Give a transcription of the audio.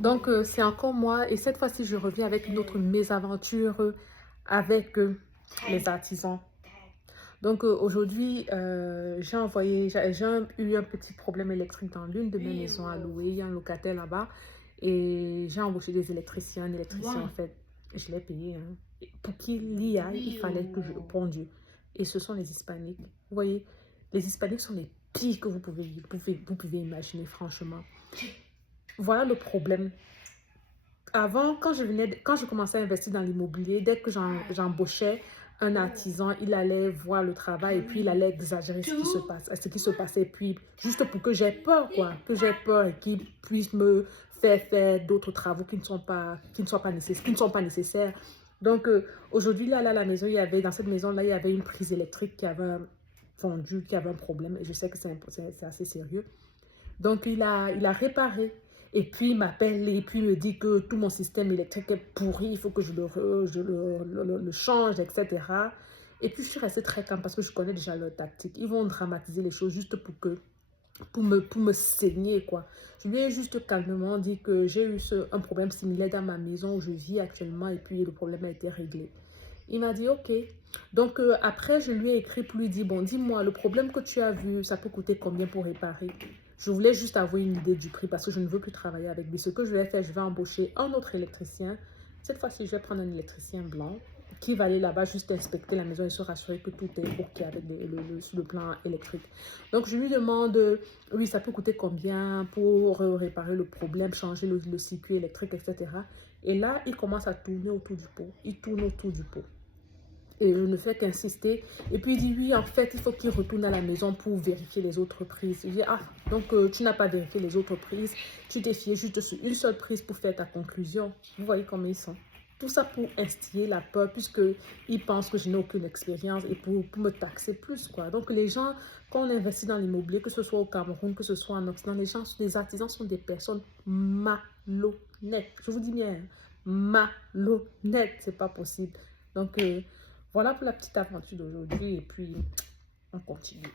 Donc, c'est encore moi. Et cette fois-ci, je reviens avec une autre mésaventure avec les artisans. Donc, aujourd'hui, j'ai eu un petit problème électrique dans l'une de mes maisons à louer. Il y a un locataire là-bas. Et j'ai embauché des électriciens. Un électricien, en fait, je l'ai payé, hein. Et pour qu'il y aille, il fallait que je le ponde. Et ce sont les Hispaniques. Vous voyez, les Hispaniques sont les pires que vous pouvez imaginer, franchement. Voilà le problème. Avant, quand je commençais à investir dans l'immobilier, dès que j'embauchais un artisan, il allait voir le travail et puis il allait exagérer ce qui se passait, puis juste pour que j'ai peur, quoi, que j'ai peur et qu'il puisse me faire d'autres travaux qui ne sont pas nécessaires. Donc, aujourd'hui, là, à la maison, dans cette maison-là, il y avait une prise électrique qui avait fondu, qui avait un problème. Et je sais que c'est assez sérieux. Donc, il a réparé. Et puis, il m'appelle et puis il me dit que tout mon système électrique est pourri, il faut que le change, etc. Et puis, je suis restée très calme parce que je connais déjà leur tactique. Ils vont dramatiser les choses juste pour me saigner, quoi. Je lui ai juste calmement dit que j'ai eu un problème similaire dans ma maison où je vis actuellement et puis le problème a été réglé. Il m'a dit, OK. Donc, après, je lui ai écrit pour lui dire, bon, dis-moi, le problème que tu as vu, ça peut coûter combien pour réparer? Je voulais juste avoir une idée du prix parce que je ne veux plus travailler avec lui. Ce que je vais faire, je vais embaucher un autre électricien. Cette fois-ci, je vais prendre un électricien blanc qui va aller là-bas juste inspecter la maison et se rassurer que tout est OK avec sur le plan électrique. Donc, je lui demande, oui, ça peut coûter combien pour réparer le problème, changer le circuit électrique, etc. Et là, il commence à tourner autour du pot. Il tourne autour du pot. Et je ne fais qu'insister. Et puis il dit, oui, en fait, il faut qu'il retourne à la maison pour vérifier les autres prises. Je dis, ah, donc tu n'as pas vérifié les autres prises. Tu t'es fié juste sur une seule prise pour faire ta conclusion. Vous voyez comment ils sont. Tout ça pour instiller la peur, puisqu'ils pensent que je n'ai aucune expérience et pour me taxer plus, quoi. Donc les gens, quand on investit dans l'immobilier, que ce soit au Cameroun, que ce soit en Occident, les artisans sont des personnes malhonnêtes. Je vous dis bien, hein, malhonnêtes, c'est pas possible. Donc, voilà pour la petite aventure d'aujourd'hui et puis on continue.